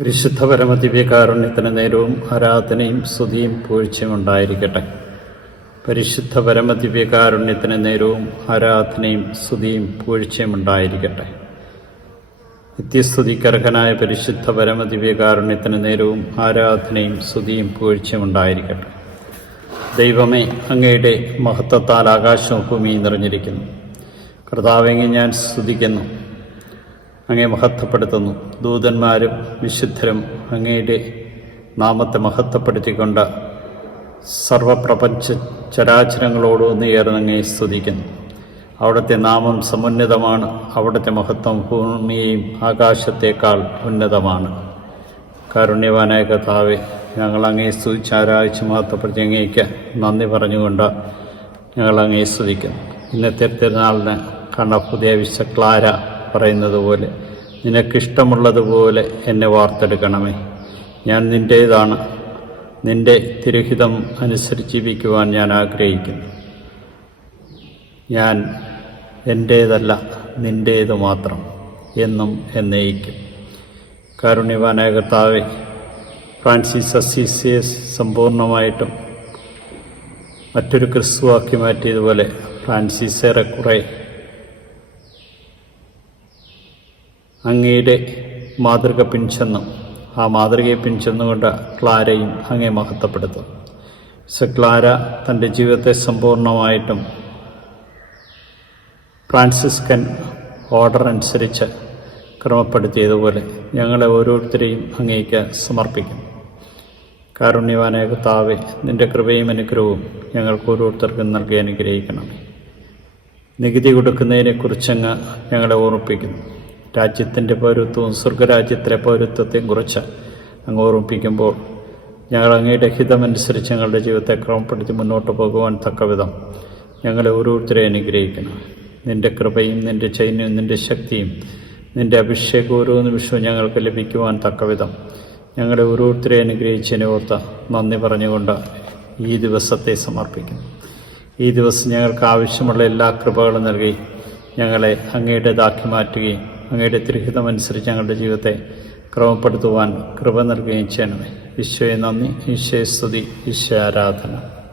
പരിശുദ്ധ പരമദിവ്യകാരുണ്യത്തിന് നേരവും ആരാധനയും സ്തുതിയും പൂഴ്ചയും ഉണ്ടായിരിക്കട്ടെ. പരിശുദ്ധ പരമദിവ്യകാരുണ്യത്തിന് നേരവും ആരാധനയും സ്തുതിയും പൂഴ്ചയും ഉണ്ടായിരിക്കട്ടെ. നിത്യസ്തുതിക്കർഹനായ പരിശുദ്ധ പരമദിവ്യകാരുണ്യത്തിന് നേരവും ആരാധനയും സ്തുതിയും പൂഴ്ചയും ഉണ്ടായിരിക്കട്ടെ. ദൈവമേ അങ്ങയുടെ മഹത്വത്താൽ ആകാശവും ഭൂമിയും നിറഞ്ഞിരിക്കുന്നു. കർത്താവെങ്കിൽ ഞാൻ സ്തുതിക്കുന്നു. അങ്ങേ മഹത്വപ്പെടുത്തുന്നു. ദൂതന്മാരും വിശുദ്ധരും അങ്ങയുടെ നാമത്തെ മഹത്വപ്പെടുത്തിക്കൊണ്ട് സർവപ്രപഞ്ച ചരാചരങ്ങളോട് ഒന്നുചേർന്ന് അങ്ങേ സ്തുതിക്കുന്നു. അവിടുത്തെ നാമം സമുന്നതമാണ്. അവിടുത്തെ മഹത്വം ഭൂമിയെയും ആകാശത്തേക്കാൾ ഉന്നതമാണ്. കാരുണ്യവാനായ കർത്താവെ ഞങ്ങൾ അങ്ങേ സ്തുതിച്ച് ആരാഴ്ച മഹത്വപ്പെടുത്തി അങ്ങേക്ക് നന്ദി പറഞ്ഞുകൊണ്ട് ഞങ്ങൾ അങ്ങേ സ്തുതിക്കുന്നു. ഇന്നത്തെ തിരുനാളിന് കണ്ണ പുതിയ വിശ ക്ലാര പറയുന്നത് പോലെ നിനക്കിഷ്ടമുള്ളതുപോലെ എന്നെ വാർത്തെടുക്കണമേ. ഞാൻ നിന്റേതാണ് നിന്റെ തിരുഹിതം അനുസരിച്ച് ജീവിക്കുവാൻ ഞാൻ ആഗ്രഹിക്കുന്നു. ഞാൻ എന്റേതല്ല നിന്റേത് മാത്രം എന്നും എന്നയിക്കും. കാരുണ്യവാനായ കർത്താവെ ഫ്രാൻസിസ് അസീസിയെ സമ്പൂർണമായിട്ടും മറ്റൊരു ക്രിസ്തുവാക്കി മാറ്റിയതുപോലെ ഫ്രാൻസിസ് ഏറെക്കുറെ അങ്ങയുടെ മാതൃക പിൻചെന്നും. ആ മാതൃകയെ പിൻചെന്നുകൊണ്ട് ക്ലാരയും അങ്ങേ മഹത്വപ്പെടുത്തും. സ ക്ലാര തന്റെ ജീവിതത്തെ സമ്പൂർണമായിട്ടും ഫ്രാൻസിസ്കൻ ഓർഡർ അനുസരിച്ച് ക്രമപ്പെടുത്തിയതുപോലെ ഞങ്ങളെ ഓരോരുത്തരെയും അങ്ങേക്ക് സമർപ്പിക്കും. കാരുണ്യവാനായ കർത്താവെ നിന്റെ കൃപയും അനുഗ്രഹവും ഞങ്ങൾക്ക് ഓരോരുത്തർക്കും നൽകി അനുഗ്രഹിക്കണം. നികുതി കൊടുക്കുന്നതിനെക്കുറിച്ചങ്ങ് ഞങ്ങളെ ഓർമ്മിപ്പിക്കുന്നു. രാജ്യത്തിന്റെ പൗരത്വവും സ്വർഗരാജ്യത്തിലെ പൗരത്വത്തെയും കുറിച്ച് അങ്ങ് ഓർമ്മിപ്പിക്കുമ്പോൾ ഞങ്ങൾ അങ്ങയുടെ ഹിതമനുസരിച്ച് ഞങ്ങളുടെ ജീവിതത്തെ ക്രമപ്പെടുത്തി മുന്നോട്ട് പോകുവാൻ തക്കവിധം ഞങ്ങളെ ഓരോരുത്തരെ അനുഗ്രഹിക്കണം നിന്റെ കൃപയും നിന്റെ ചൈന്യവും നിന്റെ ശക്തിയും നിന്റെ അഭിഷേകം ഓരോ നിമിഷവും ഞങ്ങൾക്ക് ലഭിക്കുവാൻ തക്കവിധം ഞങ്ങളെ ഓരോരുത്തരെ അനുഗ്രഹിച്ചതിനെ ഓർത്ത് നന്ദി പറഞ്ഞുകൊണ്ട് ഈ ദിവസത്തെ സമർപ്പിക്കുന്നു. ഈ ദിവസം ഞങ്ങൾക്ക് ആവശ്യമുള്ള എല്ലാ കൃപകളും നൽകി ഞങ്ങളെ അങ്ങയുടേതാക്കി മാറ്റുകയും അങ്ങയുടെ തിരുഹിതമനുസരിച്ച് ഞങ്ങളുടെ ജീവിതത്തെ ക്രമപ്പെടുത്തുവാൻ കൃപ നൽകുകയും ചെയ്യണമേ. ഈശോയെ നന്ദി. ഈശോയെ സ്തുതി. ഈശോ ആരാധന.